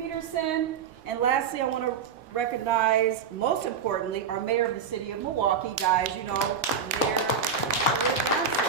Peterson. And lastly, I want to recognize, most importantly, our mayor of the city of Milwaukee. Guys, you know, Mayor Johnson.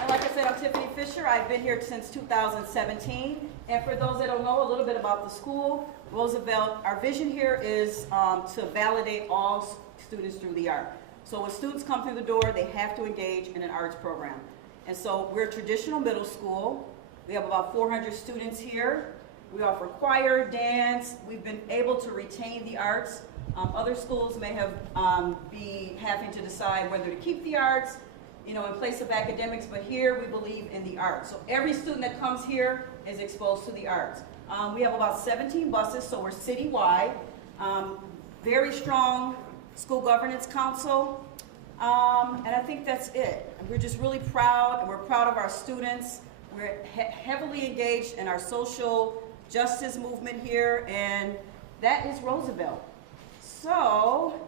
And like I said, I'm Tiffany Fisher. I've been here since 2017. And for those that don't know a little bit about the school, Roosevelt, our vision here is to validate all students through the art. So when students come through the door, they have to engage in an arts program. And so we're a traditional middle school. We have about 400 students here. We offer choir, dance. We've been able to retain the arts. Other schools may have be having to decide whether to keep the arts, you know, in place of academics, but here we believe in the arts. So every student that comes here is exposed to the arts. We have about 17 buses, so we're citywide. Very strong school governance council, and I think that's it. And we're just really proud, and we're proud of our students. We're heavily engaged in our social justice movement here, and that is Roosevelt. So,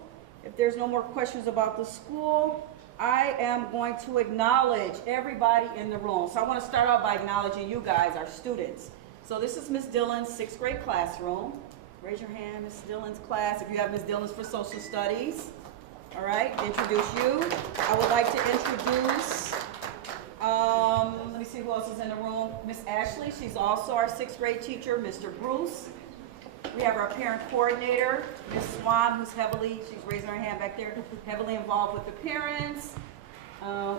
if there's no more questions about the school, I am going to acknowledge everybody in the room. So I want to start out by acknowledging you guys, our students. So this is Ms. Dillon's 6th grade classroom. Raise your hand, Ms. Dillon's class, if you have Ms. Dillon's for social studies. All right, introduce you. I would like to introduce, let me see who else is in the room. Miss Ashley, she's also our 6th grade teacher. Mr. Bruce. We have our parent coordinator, Ms. Swan, who's she's raising her hand back there, heavily involved with the parents.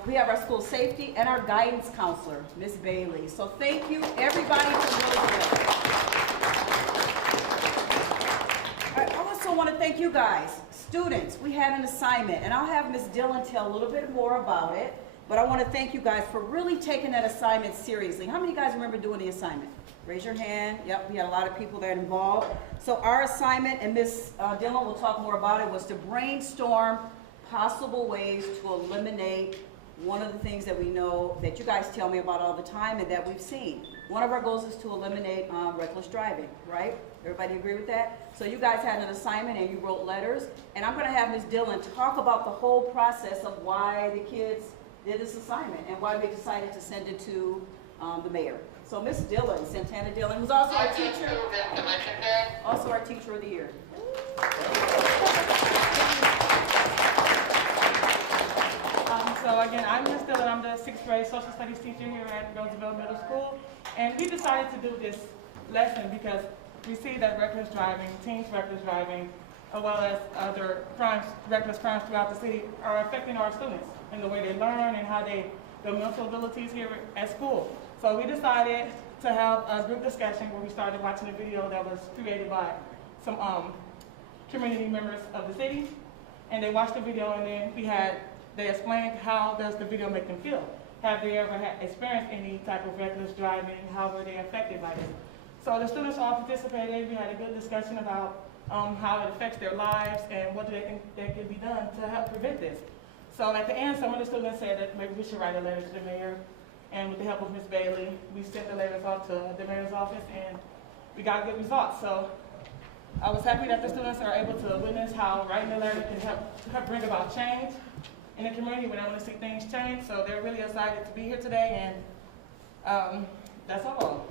We have our school safety and our guidance counselor, Ms. Bailey. So thank you, everybody, for Roosevelt. I also want to thank you guys, students. We had an assignment, and I'll have Ms. Dillon tell a little bit more about it, but I want to thank you guys for really taking that assignment seriously. How many of you guys remember doing the assignment? Raise your hand. Yep, we had a lot of people that involved. So our assignment, and Ms. Dillon will talk more about it, was to brainstorm possible ways to eliminate one of the things that we know that you guys tell me about all the time and that we've seen. One of our goals is to eliminate reckless driving, right? Everybody agree with that? So you guys had an assignment and you wrote letters, and I'm going to have Ms. Dillon talk about the whole process of why the kids did this assignment and why we decided to send it to the mayor. So Ms. Dillon, Santana Dillon, who's also our teacher, of the year. So again, I'm Ms. Dillon. I'm the 6th grade social studies teacher here at Roosevelt Middle School. And we decided to do this lesson because we see that reckless driving, teens reckless driving, as well as other crimes, reckless crimes throughout the city are affecting our students in the way they learn and how their mental abilities here at school. So we decided to have a group discussion where we started watching a video that was created by some community members of the city. And they watched the video, and then they explained how does the video make them feel. Have they ever experienced any type of reckless driving? How were they affected by this? So the students all participated. We had a good discussion about how it affects their lives and what do they think that can be done to help prevent this. So at the end, some of the students said that maybe we should write a letter to the mayor. And with the help of Ms. Bailey, we sent the letters off to the mayor's office, and we got good results. So I was happy that the students are able to witness how writing a letter can help bring about change in the community when they want to see things change. So they're really excited to be here today, and that's all.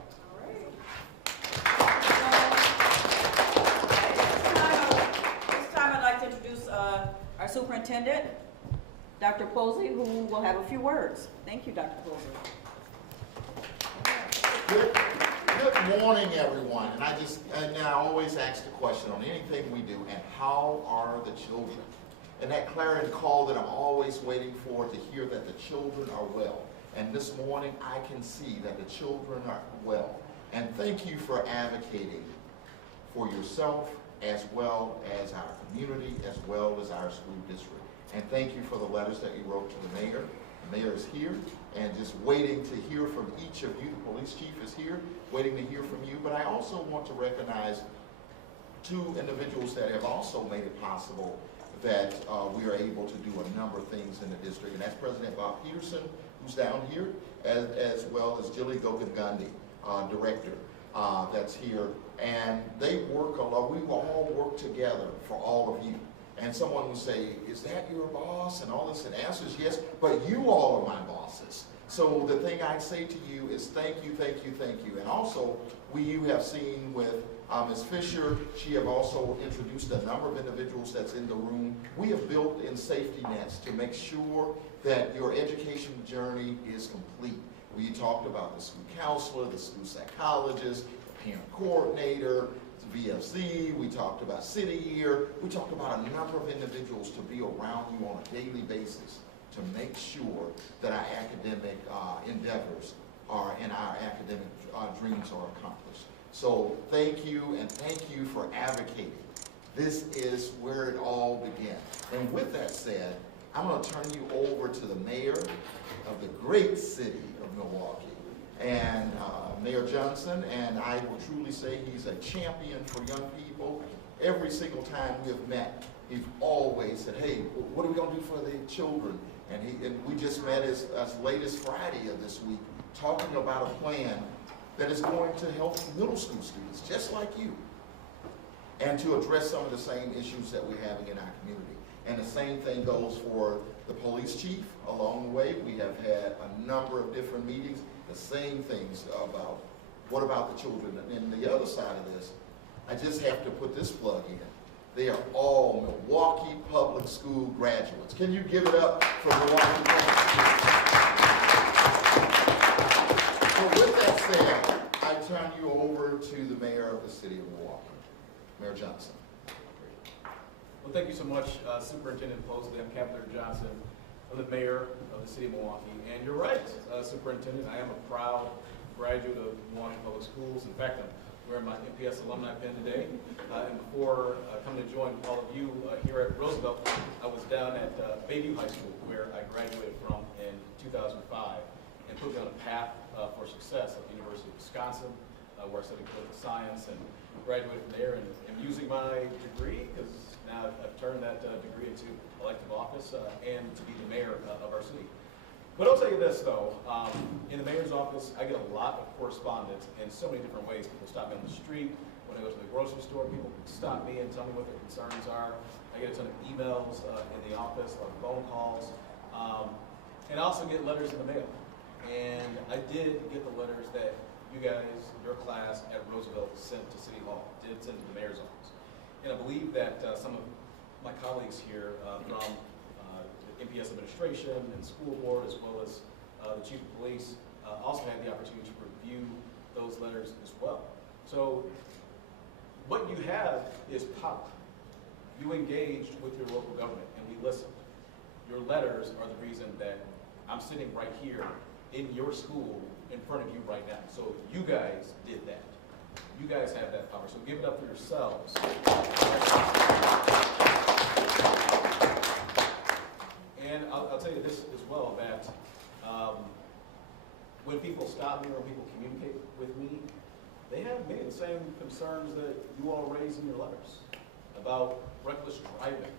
This time I'd like to introduce our superintendent, Dr. Posey, who will have a few words. Thank you, Dr. Posey. Good morning, everyone. And I always ask the question on anything we do, and how are the children? And that clarion call that I'm always waiting for, to hear that the children are well. And this morning, I can see that the children are well. And thank you for advocating for yourself, as well as our community, as well as our school district. And thank you for the letters that you wrote to the mayor. The mayor is here and just waiting to hear from each of you. The police chief is here, waiting to hear from you. But I also want to recognize 2 individuals that have also made it possible that we are able to do a number of things in the district. And that's President Bob Peterson, who's down here, as well as Jilly Gogangandi, director, that's here. And they work a lot. We all work together for all of you. And someone will say, is that your boss? And all this, and the answer is yes, but you all are my bosses. So the thing I'd say to you is thank you, thank you, thank you. And also, You have seen with Ms. Fisher, she have also introduced a number of individuals that's in the room. We have built in safety nets to make sure that your education journey is complete. We talked about the school counselor, the school psychologist, the parent coordinator, the VFZ, we talked about City Year, we talked about a number of individuals to be around you on a daily basis to make sure that our academic endeavors are and our academic dreams are accomplished. So thank you, and thank you for advocating. This is where it all began. And with that said, I'm going to turn you over to the mayor of the great city of Milwaukee, and Mayor Johnson, and I will truly say he's a champion for young people. Every single time we have met, he's always said, hey, what are we going to do for the children? And we just met as late as Friday of this week, talking about a plan that is going to help middle school students, just like you, and to address some of the same issues that we're having in our community. And the same thing goes for the police chief. Along the way, we have had a number of different meetings, the same things about what about the children. And the other side of this, I just have to put this plug in. They are all Milwaukee Public School graduates. Can you give it up for Milwaukee Public Schools? So with that said, I turn you over to the mayor of the city of Milwaukee, Mayor Johnson. Well, thank you so much, Superintendent Mosley. I'm Captain Johnson. I'm the mayor of the city of Milwaukee. And you're right, Superintendent, I am a proud graduate of Milwaukee Public Schools. In fact, I'm wearing my MPS alumni pin today. And before coming to join all of you here at Roosevelt, I was down at Bayview High School, where I graduated from in 2005, and put me on a path for success at the University of Wisconsin, where I studied political science and graduated from there, and am using my degree, because now I've turned that degree into elective office and to be the mayor of our city. But I'll tell you this, though, in the mayor's office, I get a lot of correspondence in so many different ways. People stop me on the street. When I go to the grocery store, people stop me and tell me what their concerns are. I get a ton of emails in the office, a lot of phone calls, and I also get letters in the mail. And I did get the letters that you guys, your class at Roosevelt, sent to City Hall, did send to the mayor's office. And I believe that some of my colleagues here from the MPS administration and school board, as well as the chief of police, also had the opportunity to review those letters as well. So what you have is power. You engaged with your local government, and we listened. Your letters are the reason that I'm sitting right here in your school in front of you right now. So you guys did that. You guys have that power. So give it up for yourselves. And I'll tell you this as well, that when people stop me or when people communicate with me, they have many of the same concerns that you all raised in your letters about reckless driving.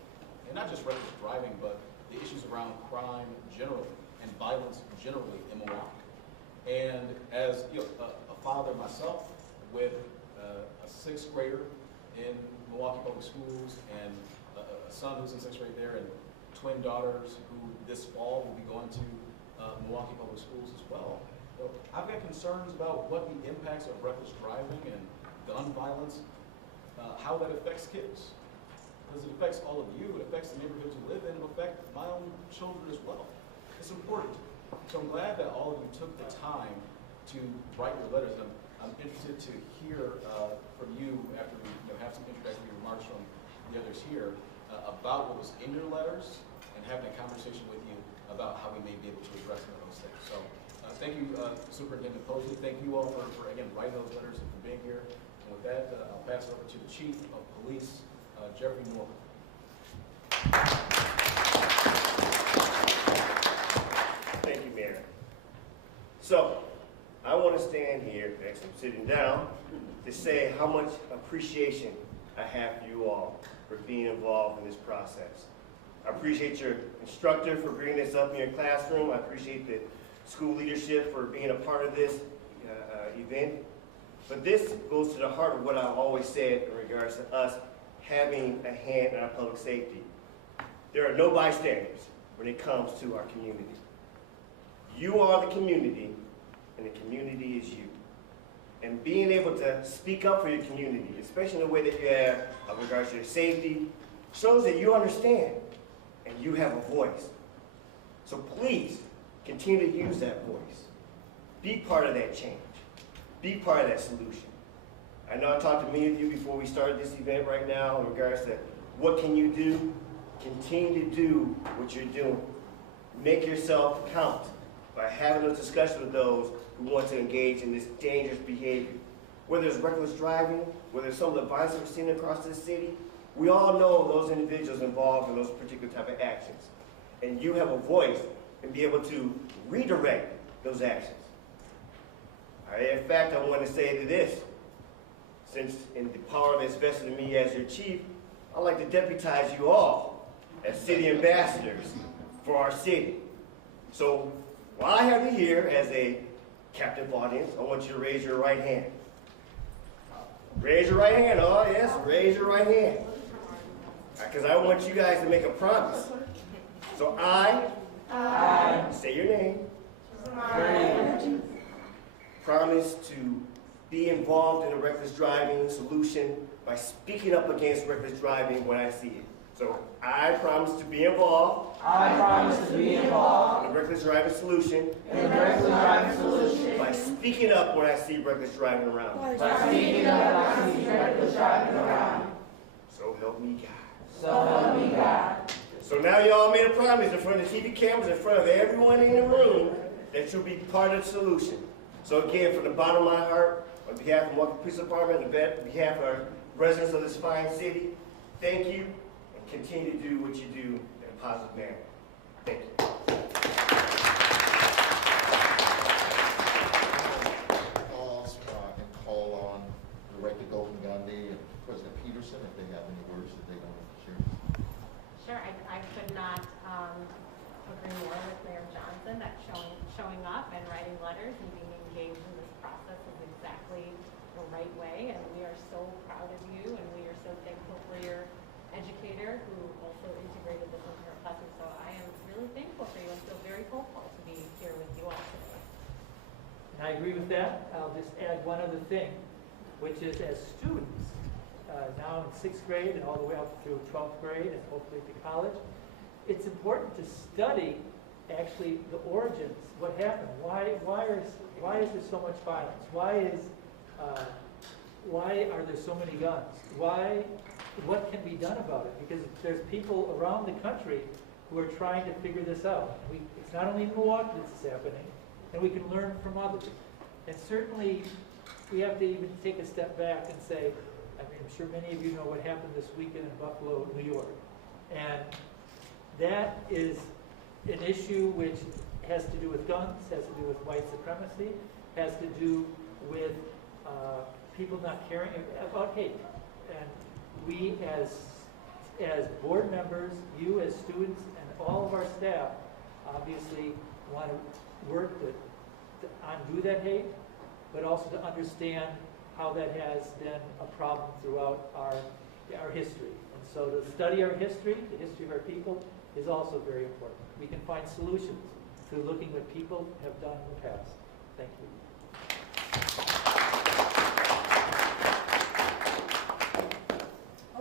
And not just reckless driving, but the issues around crime generally and violence generally in Milwaukee. And as a father myself with a sixth grader in Milwaukee Public Schools and a son who's in sixth grade there, and twin daughters who this fall will be going to Milwaukee Public Schools as well. So I've got concerns about what the impacts of reckless driving and gun violence, how that affects kids. Because it affects all of you, it affects the neighborhoods you live in, it affects my own children as well. It's important. So I'm glad that all of you took the time to write your letters. I'm interested to hear from you after we have some introductory remarks from the others here about what was in your letters and having a conversation with you about how we may be able to address some of those things. So thank you, Superintendent Mosley. Thank you all for again, writing those letters and for being here. And with that, I'll pass it over to the Chief of Police, Jeffrey Moore. Thank you, Mayor. So, I want to stand here, next I'm sitting down, to say how much appreciation I have for you all for being involved in this process. I appreciate your instructor for bringing this up in your classroom. I appreciate the school leadership for being a part of this event. But this goes to the heart of what I've always said in regards to us having a hand in our public safety. There are no bystanders when it comes to our community. You are the community, and the community is you. and being able to speak up for your community, especially in the way that you have in regards to your safety, shows that you understand and you have a voice. So please, continue to use that voice. Be part of that change. Be part of that solution. I know I talked to many of you before we started this event right now in regards to what can you do? Continue to do what you're doing. Make yourself count by having those discussions with those who want to engage in this dangerous behavior. Whether it's reckless driving, whether it's some of the violence we're seeing across this city, we all know those individuals involved in those particular type of actions. And you have a voice and be able to redirect those actions. In fact, I want to say to this, since in the power that's vested in me as your chief, I'd like to deputize you all as city ambassadors for our city. So while I have you here as a captive audience, I want you to raise your right hand. Raise your right hand, oh yes, raise your right hand. Because I want you guys to make a promise. So I say your name, promise to be involved in a reckless driving solution by speaking up against reckless driving when I see it. So I promise to be involved. I promise to be involved in a reckless driving solution. in a reckless driving solution. By speaking up when I see reckless driving around. By speaking up when I see reckless driving around. So help me God. So help me God. So now y'all made a promise in front of the TV cameras, in front of everyone in the room, that you'll be part of the solution. So again, from the bottom of my heart, on behalf of the Milwaukee Police Department, on behalf of our residents of this fine city, thank you, and continue to do what you do in a positive manner. Thank you. Pause and call on Director Golden-Gandhi and President Peterson if they have any words that they want to share. Sure, I could not agree more with Mayor Johnson that showing up and writing letters and being engaged in this process is exactly the right way, and we are so proud of you, and we are so thankful for your educator who also integrated this into her classroom. So I am really thankful for you and feel very hopeful to be here with you all today. And I agree with that. I'll just add one other thing, which is as students, now in 6th grade and all the way up through 12th grade and hopefully to college, it's important to study actually the origins, what happened, why is there so much violence, why are there so many guns, what can be done about it, because there's people around the country who are trying to figure this out. It's not only in Milwaukee this is happening, and we can learn from others. And certainly we have to even take a step back and say, I mean, I'm sure many of you know what happened this weekend in Buffalo, New York. And that is an issue which has to do with guns, has to do with white supremacy, has to do with people not caring about hate. And we as board members, you as students, and all of our staff obviously want to work to undo that hate, but also to understand how that has been a problem throughout our history. And so to study our history, the history of our people, is also very important. We can find solutions through looking what people have done in the past. Thank you.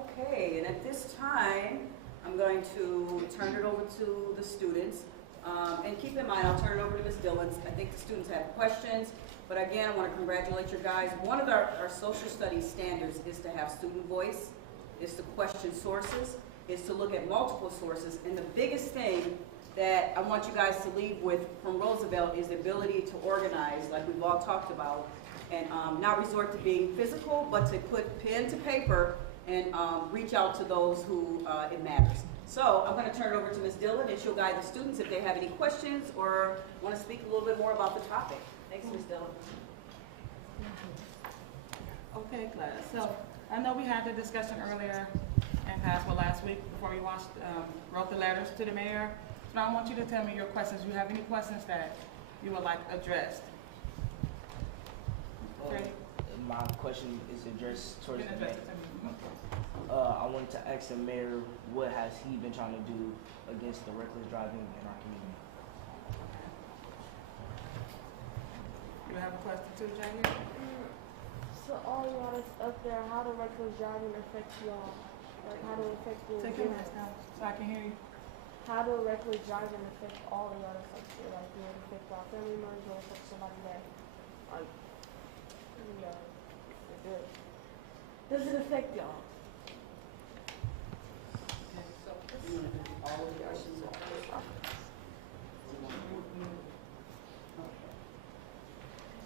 Okay, and at this time, I'm going to turn it over to the students. And keep in mind, I'll turn it over to Ms. Dillon. I think the students have questions, but again, I want to congratulate you guys. One of our social studies standards is to have student voice, is to question sources, is to look at multiple sources, and the biggest thing that I want you guys to leave with from Roosevelt is the ability to organize, like we've all talked about, and not resort to being physical, but to put pen to paper and reach out to those who it matters. So I'm going to turn it over to Ms. Dillon, and she'll guide the students if they have any questions or want to speak a little bit more about the topic. Thanks, Ms. Dillon. Okay, class. So I know we had the discussion earlier in class, well, last week before we wrote the letters to the mayor. So I want you to tell me your questions. Do you have any questions that you would like addressed? Okay. My question is addressed towards You the can mayor. address it to me. I wanted to ask the mayor, what has he been trying to do against the reckless driving in our community? You have a question too, Jay? To all y'all that's up there, how do reckless driving affect y'all? Like, how do it affect you? Take your mask down so I can hear you. How do reckless driving affect all of y'all that's up there? Like, do it affect our family members or affect somebody that, like, you know, is it? Does it affect y'all?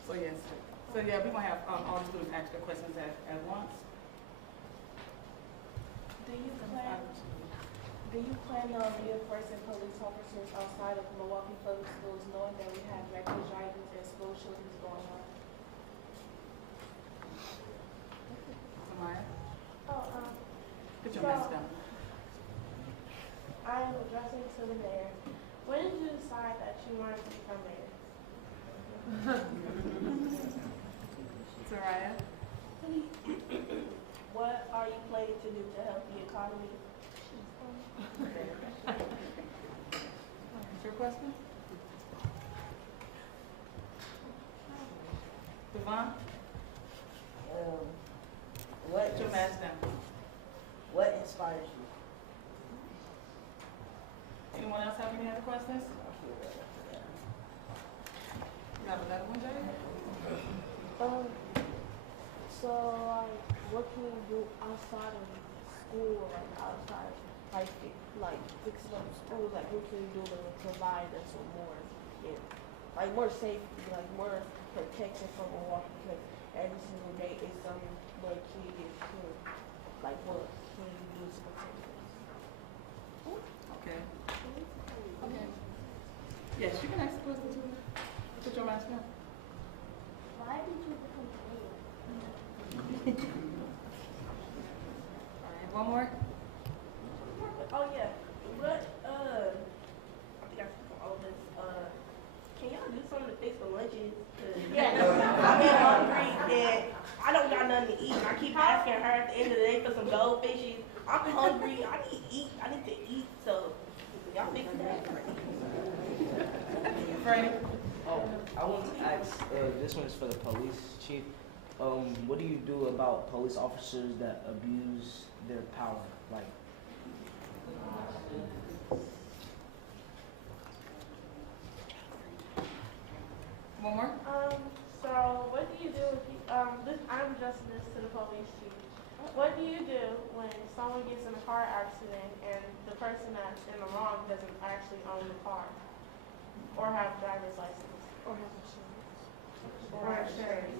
So yes, so yeah, we're gonna have all the students ask their questions at once. Do you plan on reinforcing police officers outside of Milwaukee Public Schools, knowing that we have reckless driving and school shootings going on? Samaya, Oh, put your mask down. I am addressing to the mayor. When did you decide that you wanted to become mayor? Soraya, What are you planning to do to help the economy? what's your question? Devon, put your mask down. What inspires you? Anyone else have any other questions? You have another one, Jay? So like, what can you do outside of school, like outside, like fixing up school, like what can you do to provide us with more, yeah, like more safety, like more protection from Milwaukee, because every single day is some little kid is killed. Like what can you do to protect us? Okay. Okay. Yes, you can ask the question too. Put your mask down. Why did you become mayor? All right, one more. Oh yeah, what, I think I forgot all this, can y'all do something to fix the lunches? Yeah, I'm getting hungry and I don't got nothing to eat, and I keep asking her at the end of the day for some goldfishes. I'm hungry, I need to eat, so y'all fix that. Freddie? Oh, I want to ask, this one is for the police chief. What do you do about police officers that abuse their power? Like, One more? So what do you do if you, I'm addressing this to the police chief. What do you do when someone gets in a car accident and the person that's in the wrong doesn't actually own the car? Or have driver's license? Or have insurance? Or insurance?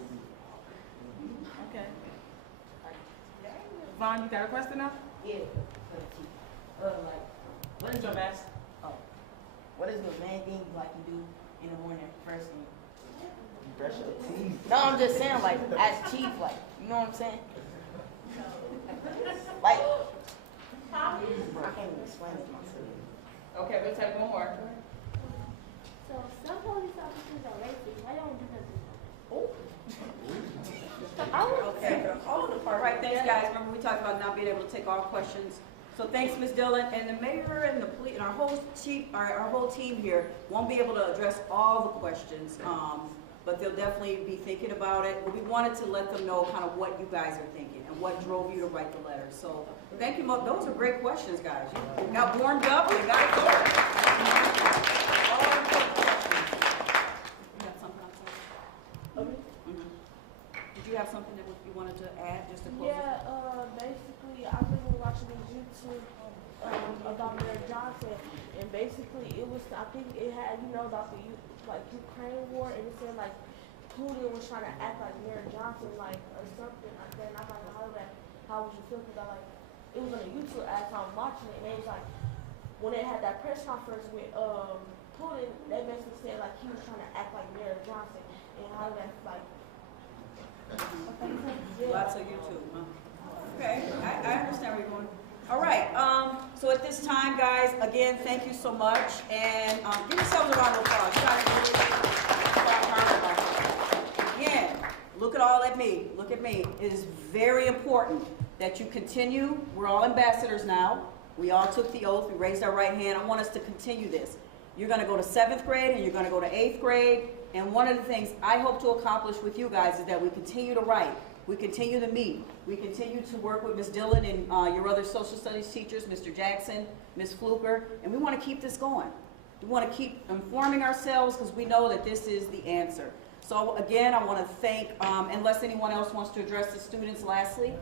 Okay. Vaughn, you got a question now? Yeah, for the chief. Like, Put your mask. what is the main thing like you do in the morning first thing? brush your teeth. No, I'm just saying, like, as chief, like, you know what I'm saying? Like, I can't even explain it myself. Okay, we'll take one more. So some police officers are racist. Why don't do nothing? Okay, all right, thanks, guys. Remember, we talked about not being able to take all questions. So thanks, Ms. Dillon, and the mayor and the police, and our whole team here won't be able to address all the questions, but they'll definitely be thinking about it. But we wanted to let them know kind of what you guys are thinking and what drove you to write the letter. So thank you. Those are great questions, guys. You got warmed up and got it going. You have something else? Okay. Did you have something that you wanted to add just to close? Yeah, basically, I've been watching this YouTube about Mayor Johnson, and basically it was, I think it had, about the Ukraine war, and it said like Putin was trying to act like Mayor Johnson, like or something like that. And I was like, how would you feel? Because it was on a YouTube ad, so I was watching it, and it was like when they had that press conference with Putin, they basically said like he was trying to act like Mayor Johnson, and how that's like. Lots of YouTube, huh? Okay, I understand where you're going. All right, so at this time, guys, again, thank you so much, and give yourselves a round of applause. You guys really worked hard about this. Again, look at me. Look at me. It is very important that you continue. We're all ambassadors now. We all took the oath. We raised our right hand. I want us to continue this. You're going to go to 7th grade, and you're going to go to 8th grade. And one of the things I hope to accomplish with you guys is that we continue to write. We continue to meet. We continue to work with Ms. Dillon and your other social studies teachers, Mr. Jackson, Ms. Fluker, and we want to keep this going. We want to keep informing ourselves because we know that this is the answer. So again, I want to thank, unless anyone else wants to address the students lastly,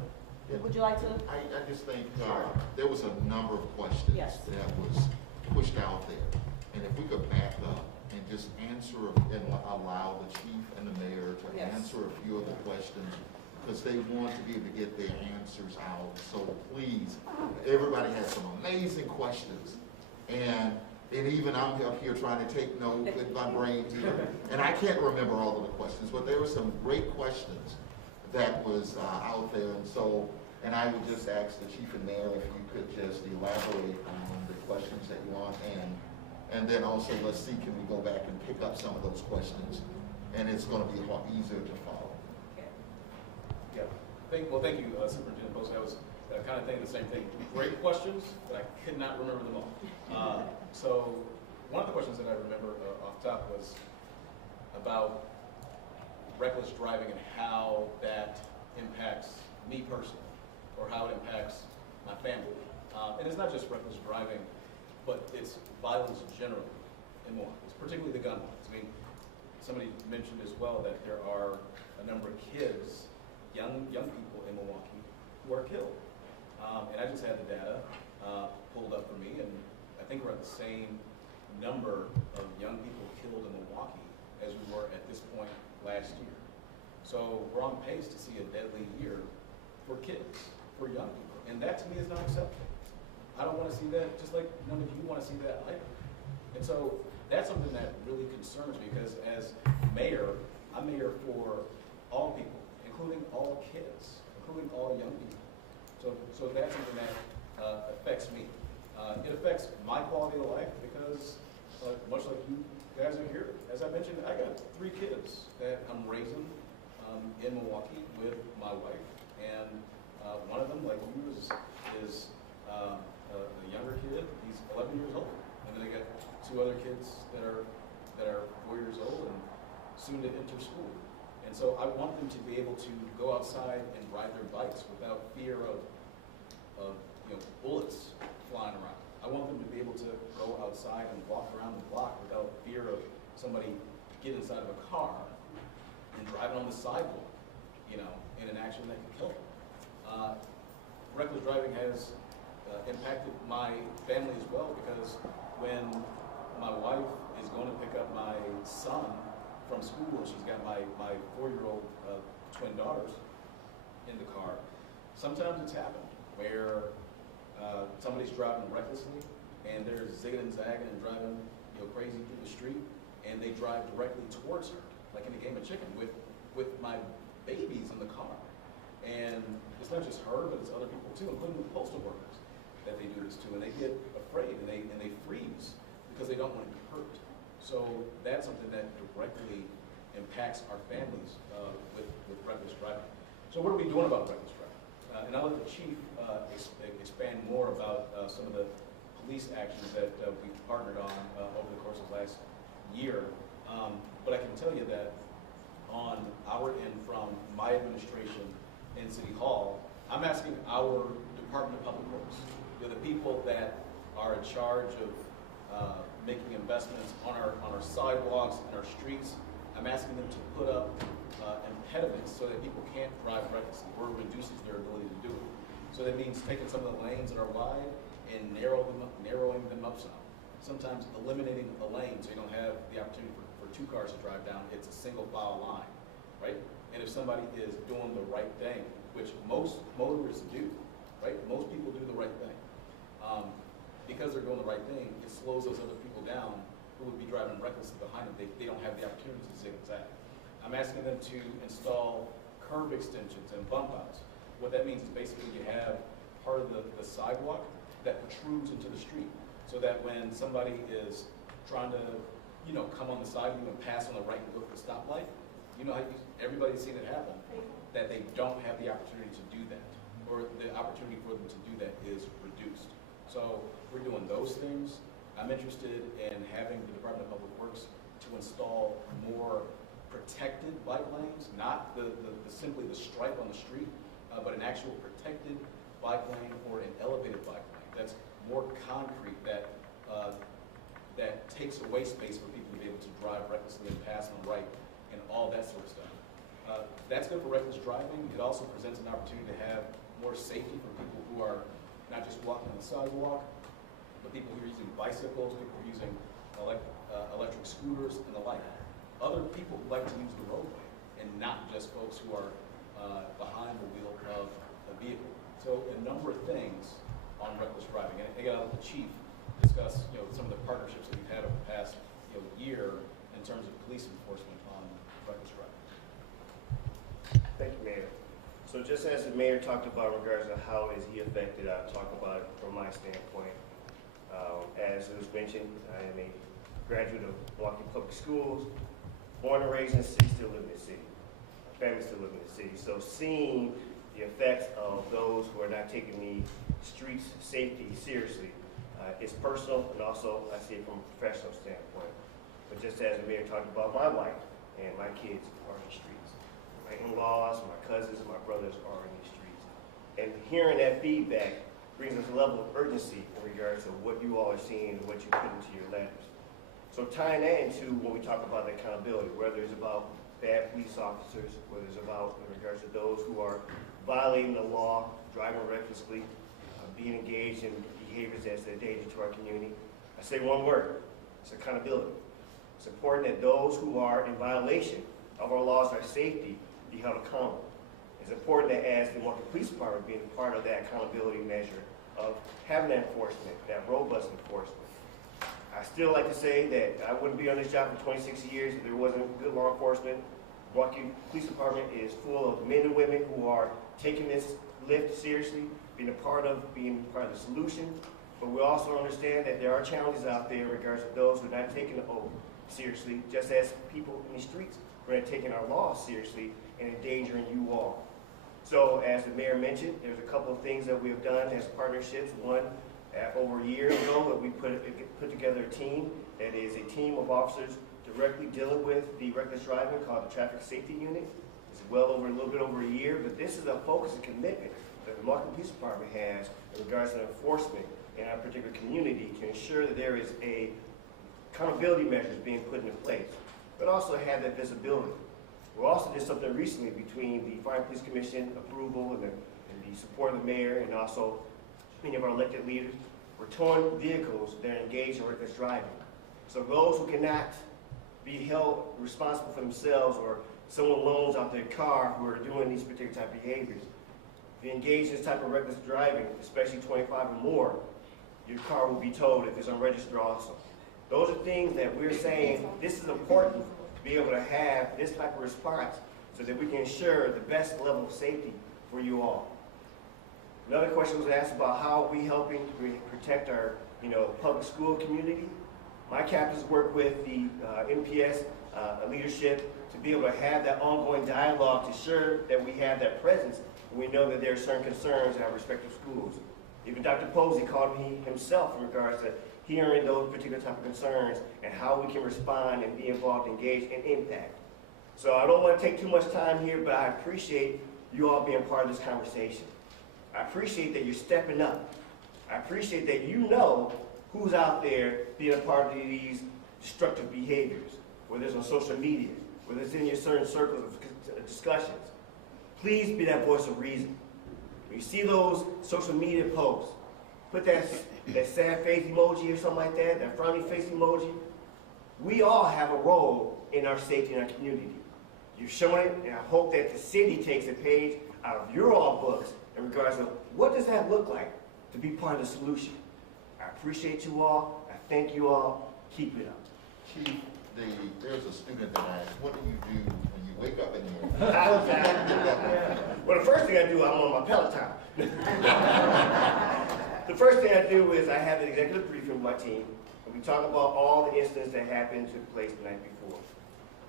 would you like to? I just think there was a number of questions Yes. that was pushed out there. And if we could back up and just answer and allow the chief and the mayor to Yes. answer a few of the questions, because they want to be able to get their answers out. So please, everybody has some amazing questions. And even I'm up here trying to take note with my brain here. And I can't remember all of the questions, but there were some great questions that was out there. And I would just ask the chief and mayor if you could just elaborate on the questions that you want. And then also, let's see, can we go back and pick up some of those questions? And it's going to be a lot easier to follow. Yeah. Thank you, Superintendent Post. I was kind of thinking the same thing. Great questions, but I could not remember them all. So one of the questions that I remember off top was about reckless driving and how that impacts me personally, or how it impacts my family. And it's not just reckless driving, but it's violence generally in Milwaukee. It's particularly the gun violence. I mean, somebody mentioned as well that there are a number of kids, young people in Milwaukee who are killed. And I just had the data pulled up for me, and I think we're at the same number of young people killed in Milwaukee as we were at this point last year. So we're on pace to see a deadly year for kids, for young people, and that to me is not acceptable. I don't want to see that, just like none of you want to see that either. And so that's something that really concerns me, because as mayor, I'm mayor for all people, including all kids, including all young people. So that's something that affects me. It affects my quality of life because, much like you guys are here, as I mentioned, I got 3 kids that I'm raising in Milwaukee with my wife, and one of them, like you, is a younger kid. He's 11 years old, and then I got 2 other kids that are 4 years old and soon to enter school. And so I want them to be able to go outside and ride their bikes without fear of bullets flying around. I want them to be able to go outside and walk around the block without fear of somebody getting inside of a car and driving on the sidewalk, in an action that could kill them. Reckless driving has impacted my family as well, because when my wife is going to pick up my son from school, she's got my 4-year-old twin daughters in the car. Sometimes it's happened where somebody's driving recklessly and they're zigging and zagging and driving crazy through the street, and they drive directly towards her, like in a game of chicken, with my babies in the car. And it's not just her, but it's other people too, including the postal workers that they do this to, and they get afraid and they freeze because they don't want to be hurt. So that's something that directly impacts our families with reckless driving. So what are we doing about reckless driving? And I'll let the chief expand more about some of the police actions that we've partnered on over the course of last year. But I can tell you that on our end, from my administration in City Hall, I'm asking our Department of Public Works, the people that are in charge of making investments on our sidewalks and our streets, I'm asking them to put up impediments so that people can't drive recklessly, or reduces their ability to do it. So that means taking some of the lanes that are wide and narrowing them up some. Sometimes eliminating a lane so you don't have the opportunity for 2 cars to drive down. It's a single file line, right? And if somebody is doing the right thing, which most motorists do, right? Most people do the right thing. Because they're doing the right thing, it slows those other people down who would be driving recklessly behind them. They don't have the opportunity to zig and zag. I'm asking them to install curb extensions and bump outs. What that means is basically you have part of the sidewalk that protrudes into the street, so that when somebody is trying to, come on the side of you and pass on the right and go to the stoplight, how everybody's seen it happen, that they don't have the opportunity to do that, or the opportunity for them to do that is reduced. So we're doing those things. I'm interested in having the Department of Public Works to install more protected bike lanes, not simply the stripe on the street, but an actual protected bike lane or an elevated bike lane that's more concrete, that takes away space for people to be able to drive recklessly and pass on the right and all that sort of stuff. That's good for reckless driving. It also presents an opportunity to have more safety for people who are not just walking on the sidewalk, but people who are using bicycles, people who are using electric scooters and the like. Other people like to use the roadway and not just folks who are behind the wheel of a vehicle. So a number of things on reckless driving. And again, I'll let the chief discuss some of the partnerships that we've had over the past year in terms of police enforcement on reckless driving. Thank you, Mayor. So just as the mayor talked about in regards to how is he affected, I'll talk about it from my standpoint. As it was mentioned, I am a graduate of Milwaukee Public Schools, born and raised in the city, still live in the city. My family still live in the city. So seeing the effects of those who are not taking the streets safety seriously is personal, and also I see it from a professional standpoint. But just as the mayor talked about, my wife and my kids are in the streets. My in-laws, my cousins, and my brothers are in these streets. And hearing that feedback brings us a level of urgency in regards to what you all are seeing and what you put into your letters. So tying that into when we talk about the accountability, whether it's about bad police officers, whether it's about in regards to those who are violating the law, driving recklessly, being engaged in behaviors that's a danger to our community, I say one word: it's accountability. It's important that those who are in violation of our laws, our safety, be held accountable. It's important that as the Milwaukee Police Department being part of that accountability measure of having that enforcement, that robust enforcement. I still like to say that I wouldn't be on this job for 26 years if there wasn't good law enforcement. Milwaukee Police Department is full of men and women who are taking this lift seriously, being a part of the solution. But we also understand that there are challenges out there in regards to those who are not taking the oath seriously, just as people in the streets who are not taking our laws seriously and endangering you all. So as the mayor mentioned, there's a couple of things that we have done as partnerships. One, over a year ago, that we put together a team that is a team of officers directly dealing with the reckless driving called the Traffic Safety Unit. It's well over a little bit over a year, but this is a focus and commitment that the Milwaukee Police Department has in regards to enforcement in our particular community to ensure that there is a accountability measures being put into place, but also have that visibility. We also did something recently between the Fire and Police Commission approval and the support of the mayor and also many of our elected leaders. We're towing vehicles that are engaged in reckless driving. So those who cannot be held responsible for themselves, or someone loans out their car who are doing these particular type of behaviors, if you engage in this type of reckless driving, especially 25 or more, your car will be towed if it's unregistered also. Those are things that we're saying this is important to be able to have this type of response so that we can ensure the best level of safety for you all. Another question was asked about how are we helping to protect our public school community. My captains work with the MPS leadership to be able to have that ongoing dialogue to ensure that we have that presence when we know that there are certain concerns in our respective schools. Even Dr. Posey called me himself in regards to hearing those particular type of concerns and how we can respond and be involved, engaged, and impact. So I don't want to take too much time here, but I appreciate you all being part of this conversation. I appreciate that you're stepping up. I appreciate that you know who's out there being a part of these destructive behaviors, whether it's on social media, whether it's in your certain circles of discussions. Please be that voice of reason. When you see those social media posts, put that sad face emoji or something like that, that frowny face emoji. We all have a role in our safety in our community. You've shown it, and I hope that the city takes a page out of your all books in regards to what does that look like to be part of the solution. I appreciate you all. I thank you all. Keep it up. Chief, there's a student that asked, what do you do when you wake up in the morning? Well, the first thing I do, I'm on my Peloton. The first thing I do is I have an executive briefing with my team, and we talk about all the incidents that happened, took place the night before.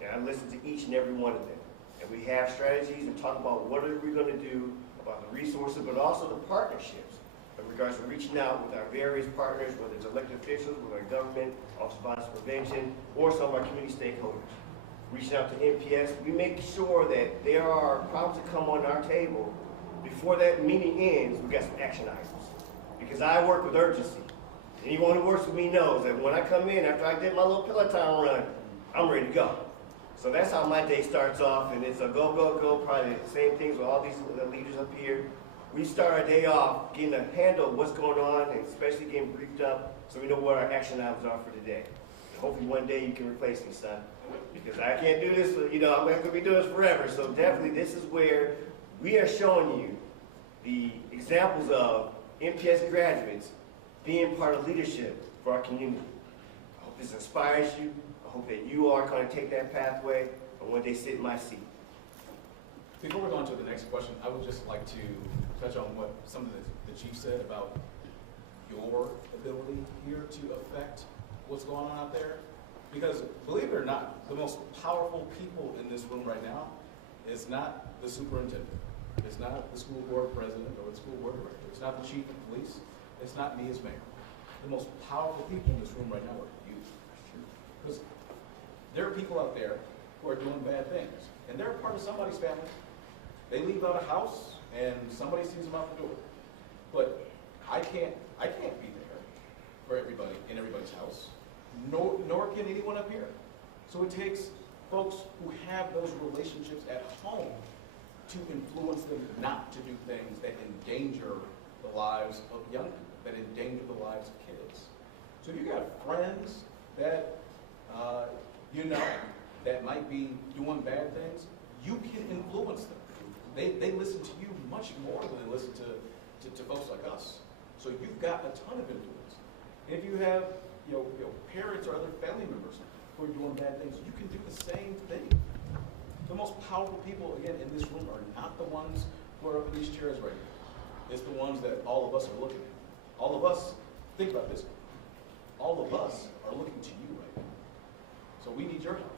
And I listen to each and every one of them. And we have strategies and talk about what are we going to do about the resources, but also the partnerships in regards to reaching out with our various partners, whether it's elected officials, with our government, Office of Violence Prevention, or some of our community stakeholders. reaching out to MPS, we make sure that there are problems that come on our table. Before that meeting ends, we got some action items. Because I work with urgency. Anyone who works with me knows that when I come in, after I did my little Peloton run, I'm ready to go. So that's how my day starts off, and it's a go, go, go, probably the same things with all these leaders up here. We start our day off getting a handle of what's going on, and especially getting briefed up so we know what our action items are for today. And hopefully one day you can replace me, son, because I can't do this, I'm not going to be doing this forever. So definitely this is where we are showing you the examples of MPS graduates being part of leadership for our community. I hope this inspires you. I hope that you are going to take that pathway and one day sit in my seat. Before we go on to the next question, I would just like to touch on what some of the chief said about your ability here to affect what's going on out there. Because believe it or not, the most powerful people in this room right now is not the superintendent. It's not the school board president or the school board director. It's not the chief of police. It's not me as mayor. The most powerful people in this room right now are you. Because there are people out there who are doing bad things, and they're part of somebody's family. They leave out a house, and somebody sees them out the door. But I can't be there for everybody in everybody's house, nor can anyone up here. So it takes folks who have those relationships at home to influence them not to do things that endanger the lives of young people, that endanger the lives of kids. So if you got friends that that might be doing bad things, you can influence them. They listen to you much more than they listen to folks like us. So you've got a ton of influence. If you have parents or other family members who are doing bad things, you can do the same thing. The most powerful people, again, in this room are not the ones who are up in these chairs right now. It's the ones that all of us are looking at. All of us, think about this, all of us are looking to you right now. So we need your help.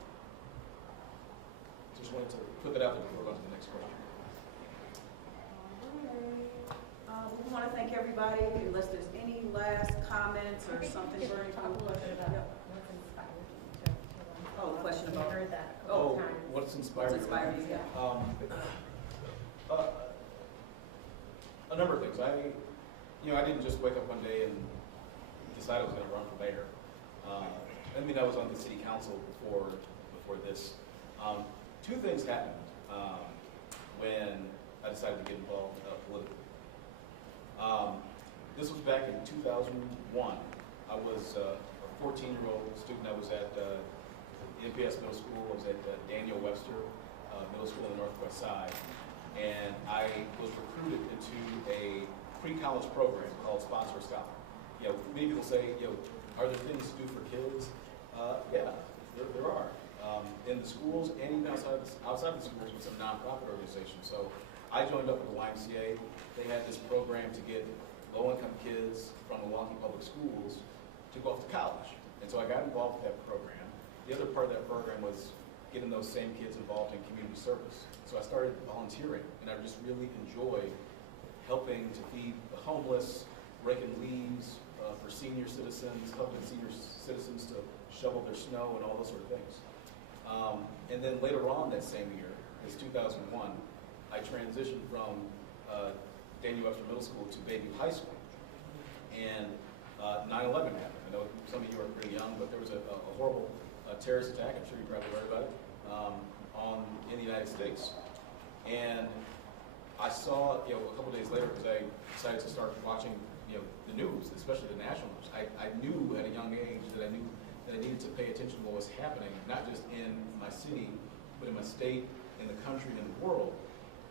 Just wanted to put that out there before we go to the next question. We want to thank everybody, unless there's any last comments or something burning Talk a on the little bit question. about what's inspired you to Oh, the question we about- heard that a Oh, couple times. What's inspired What's inspired you? A number of things. I didn't just wake up one day and decide I was going to run for mayor. I was on the city council before this. Two things happened when I decided to get involved politically. This was back in 2001. I was a 14-year-old student. I was at MPS Middle School. I was at Daniel Webster Middle School on the Northwest Side. And I was recruited into a pre-college program called Sponsor a Scholar. Many people say, are there things to do for kids? Yeah, there are. In the schools and even outside the schools with some nonprofit organizations. So I joined up with the YMCA. They had this program to get low-income kids from Milwaukee Public Schools to go off to college. And so I got involved with that program. The other part of that program was getting those same kids involved in community service. So I started volunteering, and I just really enjoyed helping to feed the homeless, raking leaves for senior citizens, helping senior citizens to shovel their snow and all those sort of things. And then later on that same year, it's 2001, I transitioned from Daniel Webster Middle School to Bayview High School. And 9/11 happened. I know some of you are pretty young, but there was a horrible terrorist attack, I'm sure you probably heard about it, in the United States. And I saw, a couple days later, because I decided to start watching, the news, especially the national news. I knew at a young age that I needed to pay attention to what was happening, not just in my city, but in my state, in the country, and in the world.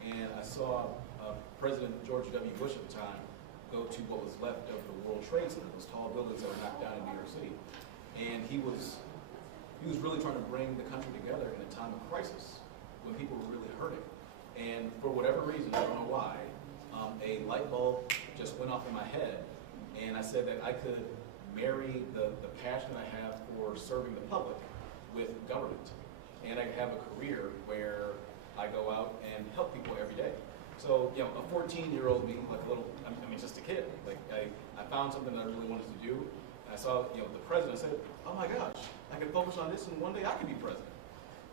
And I saw President George W. Bush at the time go to what was left of the World Trade Center, those tall buildings that were knocked down in New York City. And he was really trying to bring the country together in a time of crisis when people were really hurting. And for whatever reason, I don't know why, a light bulb just went off in my head, and I said that I could marry the passion I have for serving the public with government. And I have a career where I go out and help people every day. So, a 14-year-old me, like just a kid, I found something that I really wanted to do. And I saw, the president, I said, oh my gosh, I can focus on this and one day I can be president.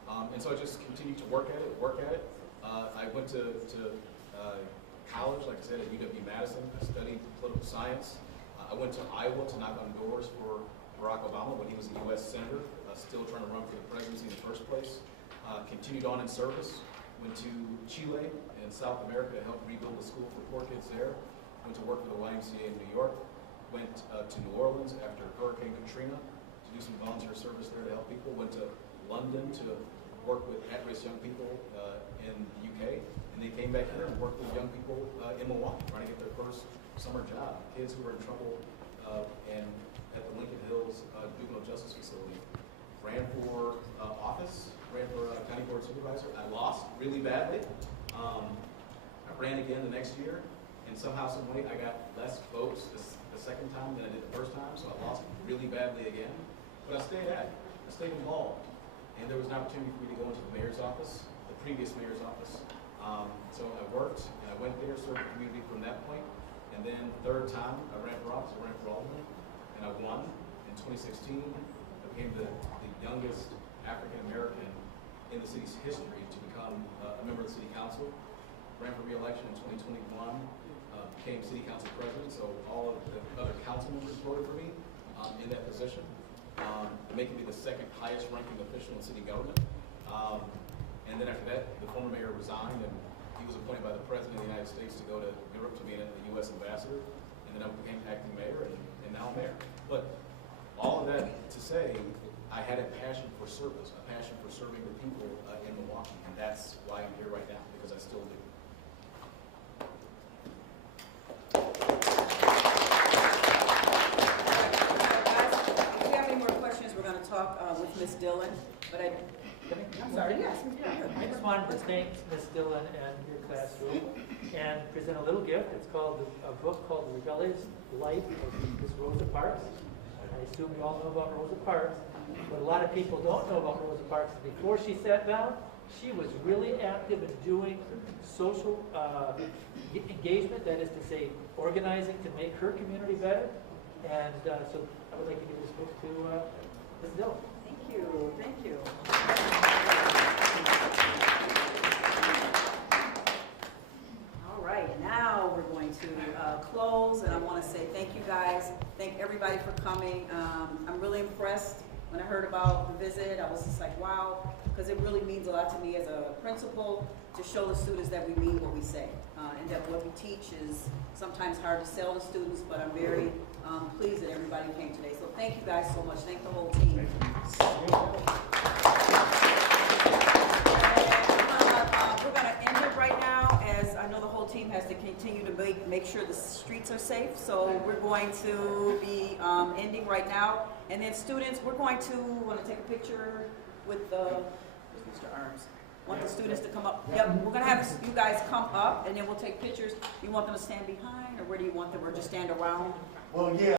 And so I just continued to work at it. I went to college, like I said, at UW-Madison. I studied political science. I went to Iowa to knock on doors for Barack Obama when he was a U.S. Senator, still trying to run for the presidency in the first place. Continued on in service. Went to Chile in South America to help rebuild a school for poor kids there. Went to work for the YMCA in New York. Went to New Orleans after Hurricane Katrina to do some volunteer service there to help people. Went to London to work with at-risk young people in the UK. And they came back here and worked with young people in Milwaukee, trying to get their first summer job. Kids who were in trouble and at the Lincoln Hills Juvenile Justice Facility. Ran for office, ran for county board supervisor. I lost really badly. I ran again the next year, and somehow, some way, I got less votes the second time than I did the first time, so I lost really badly again. But I stayed at it. I stayed involved. And there was an opportunity for me to go into the mayor's office, the previous mayor's office. So I worked, and I went there, served the community from that point. And then third time, I ran for office, I ran for alderman, and I won in 2016. I became the youngest African-American in the city's history to become a member of the city council. Ran for re-election in 2021, became city council president, so all of the other council members voted for me in that position, making me the second highest ranking official in city government. And then after that, the former mayor resigned, and he was appointed by the President of the United States to go to Europe to be a U.S. ambassador, and then I became acting mayor, and now I'm mayor. But all of that to say, I had a passion for service, a passion for serving the people in Milwaukee, and that's why I'm here right now, because I still do. If we have any more questions, we're going to talk with Ms. Dillon, but I'm sorry, yes. I just wanted to thank Ms. Dillon and your classroom and present a little gift. It's called a book called The Rebellious Life of Miss Rosa Parks. I assume you all know about Rosa Parks. What a lot of people don't know about Rosa Parks is before she sat down, she was really active in doing social engagement, that is to say, organizing to make her community better. And so I would like to give this book to Ms. Dillon. Thank you, thank you. All right, now we're going to close, and I want to say thank you guys. Thank everybody for coming. I'm really impressed. When I heard about the visit, I was just like, wow, because it really means a lot to me as a principal to show the students that we mean what we say, and that what we teach is sometimes hard to sell to students, but I'm very pleased that everybody came today. So thank you guys so much. Thank the whole team. We're going to end it right now, as I know the whole team has to continue to make sure the streets are safe. So we're going to be ending right now. And then students, we're going to want to take a picture with Mr. Arms. Want the students to come up. Yep, we're going to have you guys come up, and then we'll take pictures. You want them to stand behind, or where do you want them, or just stand around? Well, yeah.